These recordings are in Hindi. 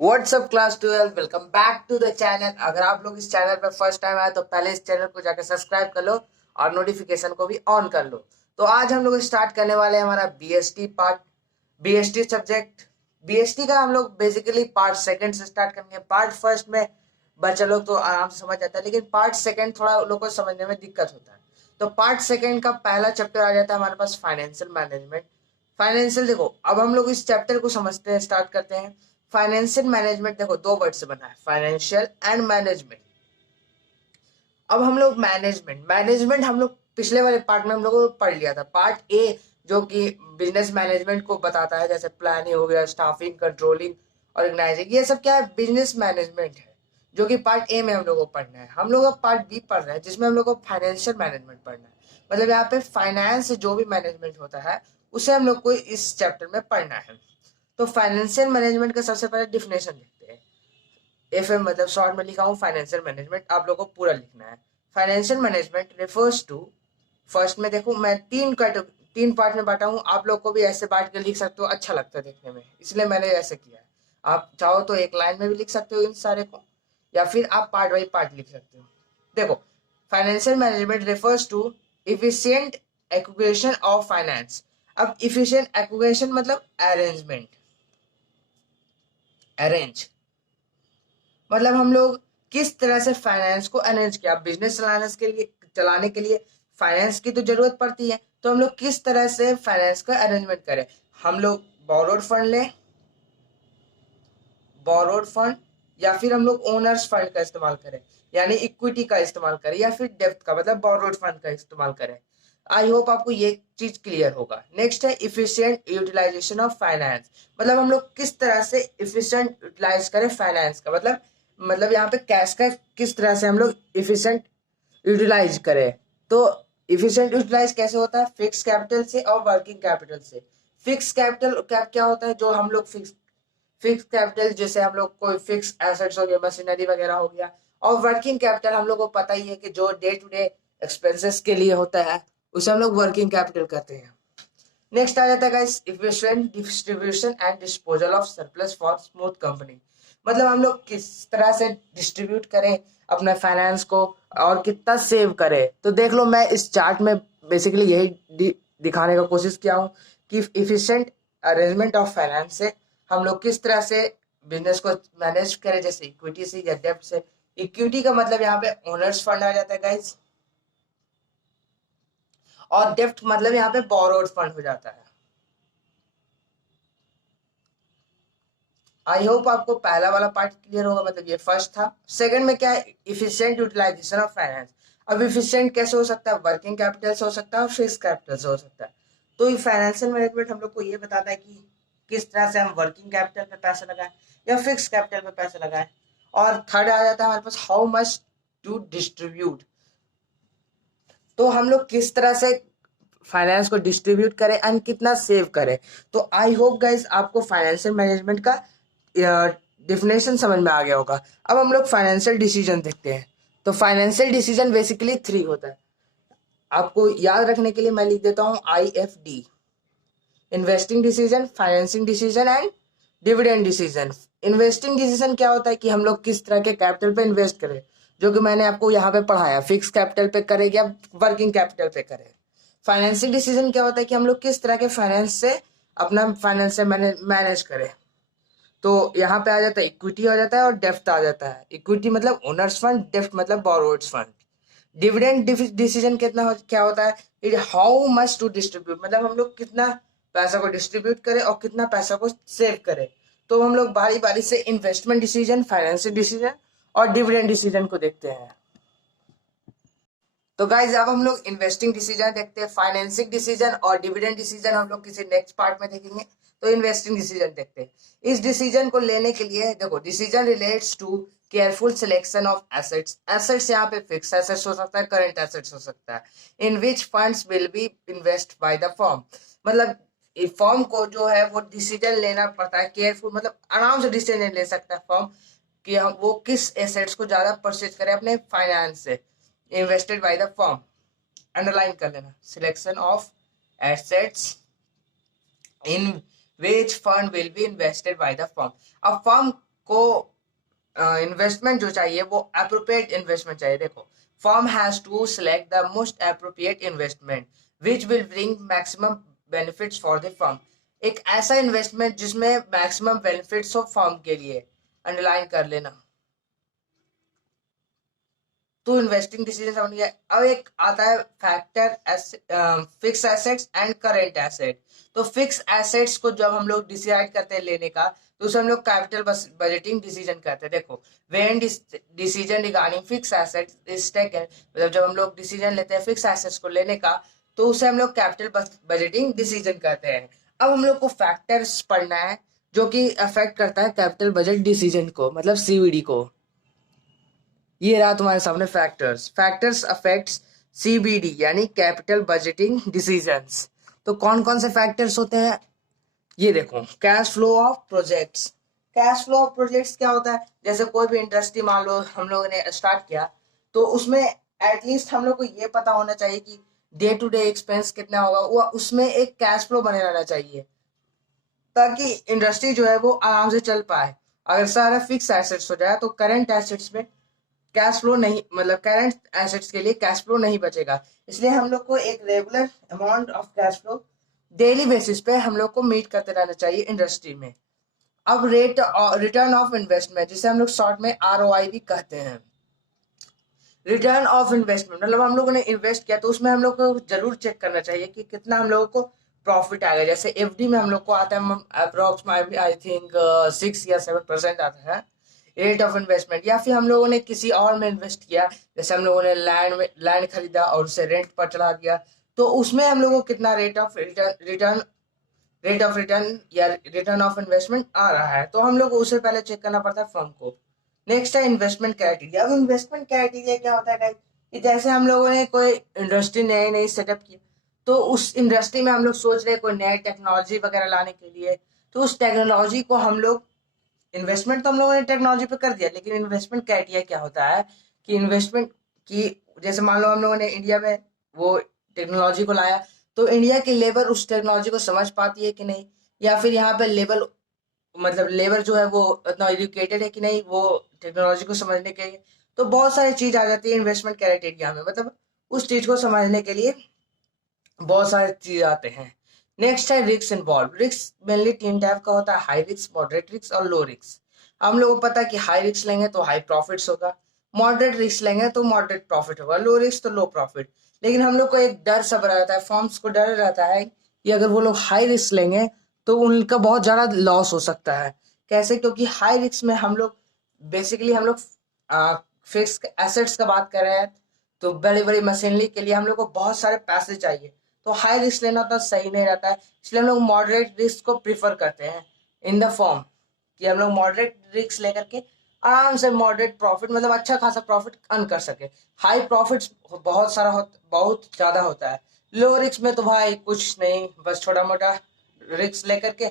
WhatsApp class 12 welcome back to the channel. अगर आप लोग इस चैनल पर फर्स्ट टाइम आए तो पहले इस चैनल को जाकर सब्सक्राइब कर लो और नोटिफिकेशन को भी ऑन कर लो। तो आज हम लोग स्टार्ट करने वाले हैं हमारा BST part, BST subject. BST का हम लोग बेसिकली पार्ट सेकंड से स्टार्ट करेंगे। पार्ट फर्स्ट में बच्चा लोग तो आराम से समझ जाता है, लेकिन पार्ट सेकंड थोड़ा लोग को समझने में दिक्कत होता है। तो पार्ट सेकंड का पहला चैप्टर आ जाता है हमारे पास फाइनेंशियल मैनेजमेंट। फाइनेंशियल देखो, अब हम लोग इस चैप्टर को समझते हैं, स्टार्ट करते हैं। फाइनेंशियल मैनेजमेंट देखो दो वर्ड से बना है, फाइनेंशियल एंड मैनेजमेंट। अब हम लोग मैनेजमेंट मैनेजमेंट हम लोग पिछले वाले पार्ट में हम लोगों को पढ़ लिया था। पार्ट ए जो कि बिजनेस मैनेजमेंट को बताता है, जैसे प्लानिंग हो गया, स्टाफिंग, कंट्रोलिंग, ऑर्गेनाइजिंग, ये सब क्या है, बिजनेस मैनेजमेंट है, जो कि पार्ट ए में हम लोग को पढ़ना है। हम लोग अब पार्ट बी पढ़ रहे हैं, जिसमें हम लोग को फाइनेंशियल मैनेजमेंट पढ़ना है। मतलब यहाँ पे फाइनेंस जो भी मैनेजमेंट होता है उसे हम लोग को इस चैप्टर में पढ़ना है। तो फाइनेंशियल मैनेजमेंट का सबसे पहले डिफिनेशन देखते हैं। एफएम मतलब शॉर्ट में लिखा हूँ फाइनेंशियल मैनेजमेंट, आप लोगों को पूरा लिखना है। Financial management refers to, first में देखो मैं तीन पार्ट में बांटा हूँ, आप लोग को भी ऐसे बांट के लिख सकते हो, अच्छा लगता है देखने में, इसलिए मैंने ऐसे किया है। आप चाहो तो एक लाइन में भी लिख सकते हो इन सारे को, या फिर आप पार्ट बाई पार्ट लिख सकते हो। देखो, financial management refers to efficient acquisition of finance. अब इफिशियंट एक्विजिशन मतलब अरेंजमेंट, अरेंज मतलब हम लोग किस तरह से फाइनेंस को अरेंज किया। बिजनेस चलाने के लिए फाइनेंस की तो जरूरत पड़ती है, तो हम लोग किस तरह से फाइनेंस का अरेंजमेंट करें। हम लोग बोरोड फंड लें, बोरोड फंड, या फिर हम लोग ओनर्स फंड का इस्तेमाल करें, यानी इक्विटी का इस्तेमाल करें, या फिर डेप्थ का मतलब बोरोड फंड का इस्तेमाल करें। आई होप आपको ये चीज क्लियर होगा। नेक्स्ट है इफिशियंट यूटिलाइजेशन ऑफ फाइनेंस। मतलब हम लोग किस तरह से इफिशियंट यूटिलाइज करें फाइनेंस का, मतलब यहाँ पे कैश का किस तरह से हम लोग इफिशियंट यूटिलाइज करें। तो इफिशियंट यूटिलाइज कैसे होता है, फिक्स कैपिटल से और वर्किंग कैपिटल से। फिक्स कैपिटल क्या होता है, जो हम लोग फिक्स कैपिटल जैसे हम लोग कोई फिक्स एसेट्स हो गया, मशीनरी वगैरह हो गया। और वर्किंग कैपिटल हम लोग को पता ही है कि जो डे टू डे एक्सपेंसेस के लिए होता है उसे हम लोग वर्किंग कैपिटल कहते हैं। नेक्स्ट आ जाता है guys efficient distribution and disposal of surplus for smooth company. मतलब हम लोग किस तरह से डिस्ट्रीब्यूट करें अपने फाइनेंस को और कितना सेव करें। तो देख लो, मैं इस चार्ट में बेसिकली यही दिखाने का कोशिश किया हूँ कि इफिशिएंट अरेंजमेंट ऑफ फाइनेंस से हम लोग किस तरह से बिजनेस को मैनेज करें, जैसे इक्विटी से या डेब्ट से। इक्विटी का मतलब यहाँ पे ओनर्स फंड आ जाता है गाइस, और डेब्ट मतलब यहाँ पे बोरोड फंड हो जाता है। आई होप आपको पहला वाला पार्ट क्लियर होगा, मतलब ये फर्स्ट था। सेकंड में क्या है, इफिशिएंट यूटिलाइजेशन ऑफ फाइनेंस। अब इफिशिएंट कैसे हो सकता है, वर्किंग कैपिटल से हो सकता है और फिक्स कैपिटल से हो सकता है। तो ये फाइनेंशियल मैनेजमेंट हम लोग को ये बताता है कि किस तरह से हम वर्किंग कैपिटल पे पैसा लगाएं या फिक्स कैपिटल पे पैसा लगाएं। और थर्ड आ जाता है हमारे पास हाउ मच टू डिस्ट्रीब्यूट। तो हम लोग किस तरह से फाइनेंस को डिस्ट्रीब्यूट करें एंड कितना सेव करें। तो आई होप गाइस आपको फाइनेंशियल मैनेजमेंट का डिफिनेशन समझ में आ गया होगा। अब हम लोग फाइनेंशियल डिसीजन देखते हैं। तो फाइनेंशियल डिसीजन बेसिकली 3 होता है। आपको याद रखने के लिए मैं लिख देता हूँ IFD: investing decision, financing decision and dividend decision. Investing decision क्या होता है कि हम लोग किस तरह के कैपिटल पे इन्वेस्ट करें, जो कि मैंने आपको यहाँ पे पढ़ाया, फिक्स कैपिटल पे करें या वर्किंग कैपिटल पे करें। फाइनेंसिंग डिसीजन क्या होता है कि हम लोग किस तरह के फाइनेंस से अपना फाइनेंस से मैनेज करें। तो यहाँ पे आ जाता है इक्विटी आ जाता है और डेप्थ आ जाता है। इक्विटी मतलब ओनर्स फंड, डेप्थ मतलब बोरोवर्ड्स फंड। डिविडेंड डिसीजन क्या होता है, it how much to distribute, मतलब हम लोग कितना पैसा को डिस्ट्रीब्यूट करें और कितना पैसा को सेव करें। तो हम लोग बारी बारी से इन्वेस्टमेंट डिसीजन, फाइनेंशियल डिसीजन और डिविडेंड डिसीजन को देखते हैं। तो गाइज अब हम लोग इन्वेस्टिंग डिसीजन देखते हैं। फाइनेंसिंग डिसीजन और डिविडेंड डिसीजन हम लोग किसी नेक्स्ट पार्ट में देखेंगे। तो इन्वेस्टिंग डिसीजन देखते हैं। इस डिसीजन को लेने के लिए देखो, decision relates to careful selection of assets. Assets यहाँ पे फिक्स एसेट्स हो सकता है, करंट एसेट्स हो सकता है। In which funds will be invest by the firm. मतलब फर्म को जो है वो डिसीजन लेना पड़ता है केयरफुल, मतलब आराम से डिसीजन ले सकता है फर्म कि हम वो किस एसेट्स को ज्यादा परचेज करें अपने फाइनेंस से, invested by the firm. Underline कर लेना, selection of assets in which fund will be invested by the firm. अब फर्म को इन्वेस्टमेंट जो चाहिए वो अप्रोप्रिएट इन्वेस्टमेंट चाहिए। देखो, firm has to select the most appropriate investment which will bring maximum benefits for the firm. एक ऐसा इन्वेस्टमेंट जिसमें मैक्सिमम बेनिफिट्स हो फर्म के लिए, अंडरलाइन कर लेना। तो इन्वेस्टिंग डिसीजन समझ गया। अब एक आता है factor fix assets and current asset. तो फिक्स एसेट्स को जब हम लोग डिसाइड करते हैं लेने का, तो उसे हम लोग कैपिटल बजटिंग डिसीजन करते हैं। देखो, when decision regarding fix assets is taken, मतलब जब हम लोग डिसीजन लेते हैं फिक्स एसेट्स को लेने का, तो उसे हम लोग कैपिटल बजटिंग डिसीजन करते हैं। अब हम लोग को फैक्टर्स पढ़ना है जो कि अफेक्ट करता है कैपिटल बजट डिसीजन को, मतलब सीबीडी को। ये रहा तुम्हारे सामने फैक्टर्स। फैक्टर्स अफेक्ट्स सीबीडी यानी कैपिटल बजटिंग डिसीजंस। तो कौन कौन से फैक्टर्स होते हैं, ये देखो। Cash flow of projects. Cash flow of projects क्या होता है? जैसे कोई भी इंडस्ट्री मान लो हम लोगों ने स्टार्ट किया, तो उसमें एटलीस्ट हम लोग को ये पता होना चाहिए कि डे टू डे एक्सपेंस कितना होगा, वो उसमें एक कैश फ्लो बने रहना चाहिए, ताकि इंडस्ट्री जो है वो आराम से चल पाए। अगर सारा फिक्स एसेट्स हो जाए तो करंट एसेट्स में कैश फ्लो नहीं, मतलब करंट एसेट्स के लिए कैश फ्लो नहीं बचेगा। इसलिए हम लोग को एक regular amount of cash flow daily basis पे हम लोग को मीट करते रहना चाहिए इंडस्ट्री में। अब रेट रिटर्न ऑफ इन्वेस्टमेंट, जिसे हम लोग शॉर्ट में आरओआई भी कहते हैं। रिटर्न ऑफ इन्वेस्टमेंट मतलब हम लोगों ने इन्वेस्ट किया तो उसमें हम लोग को जरूर चेक करना चाहिए कि कितना हम लोगों को प्रॉफिट आएगा। जैसे एफडी में हम लोग को आता है अप्रोक्सीमेटली आई थिंक 6 या 7% आता है रेट ऑफ इन्वेस्टमेंट। या फिर हम लोगों ने किसी और में इन्वेस्ट किया, जैसे हम लोगों ने लैंड खरीदा और उसे रेंट पर चला दिया, तो उसमें हम लोगों को कितना रेट ऑफ रिटर्न या रिटर्न ऑफ इन्वेस्टमेंट आ रहा है, तो हम लोग को उसे पहले चेक करना पड़ता है फर्म को। नेक्स्ट है इन्वेस्टमेंट क्राइटेरिया। अब इन्वेस्टमेंट क्राइटेरिया क्या होता है कि जैसे हम लोगों ने कोई इंडस्ट्री नई नई सेटअप की, तो उस इंडस्ट्री में हम लोग सोच रहे हैं कोई नई टेक्नोलॉजी वगैरह लाने के लिए, तो उस टेक्नोलॉजी को हम लोग इन्वेस्टमेंट तो हम लोगों ने टेक्नोलॉजी पे कर दिया, लेकिन इन्वेस्टमेंट क्राइटेरिया क्या होता है कि इन्वेस्टमेंट की, जैसे मान लो हम लोगों ने इंडिया में वो टेक्नोलॉजी को लाया, तो इंडिया की लेबर उस टेक्नोलॉजी को समझ पाती है कि नहीं, या फिर यहाँ पे लेबर मतलब लेबर जो है वो इतना एजुकेटेड है कि नहीं वो टेक्नोलॉजी को समझने के लिए। तो बहुत सारी चीज आ जाती है इन्वेस्टमेंट क्राइटेरिया में, मतलब उस चीज को समझने के लिए बहुत सारे चीज आते हैं। नेक्स्ट है risk involve. Risk mainly 3 type का होता है, हाई रिस्क, मॉडरेट रिस्क और लो रिस्क। हम लोगों को पता है कि हाई रिस्क लेंगे तो हाई प्रॉफिट्स होगा, मॉडरेट रिस्क लेंगे तो मॉडरेट प्रॉफिट होगा, लो रिस्क तो लो प्रॉफिट। लेकिन हम लोग को एक डर सब रहता है, फर्म्स को डर रहता है कि अगर वो लोग हाई रिस्क लेंगे तो उनका बहुत ज्यादा लॉस हो सकता है। कैसे? क्योंकि हाई रिस्क में हम लोग बेसिकली हम लोग फिक्स एसेट्स का बात कर रहे हैं, तो बड़ी बड़ी मशीनरी के लिए हम लोग को बहुत सारे पैसे चाहिए, तो हाई रिस्क लेना उतना सही नहीं रहता है। इसलिए हम लोग मॉडरेट रिस्क को प्रीफर करते हैं इन द फॉर्म कि हम लोग मॉडरेट रिस्क लेकर के आराम से मॉडरेट प्रॉफिट, मतलब अच्छा खासा प्रॉफिट अर्न कर सके। हाई प्रॉफिट बहुत ज्यादा होता है, लो रिस्क में तो भाई कुछ नहीं, बस छोटा मोटा रिस्क लेकर के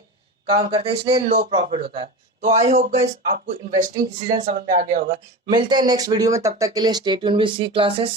काम करते हैं, इसलिए लो प्रॉफिट होता है। तो आई होप गाइस आपको इन्वेस्टिंग डिसीजन समझ में आ गया होगा। मिलते हैं नेक्स्ट वीडियो में, तब तक के लिए stay tune with C classes.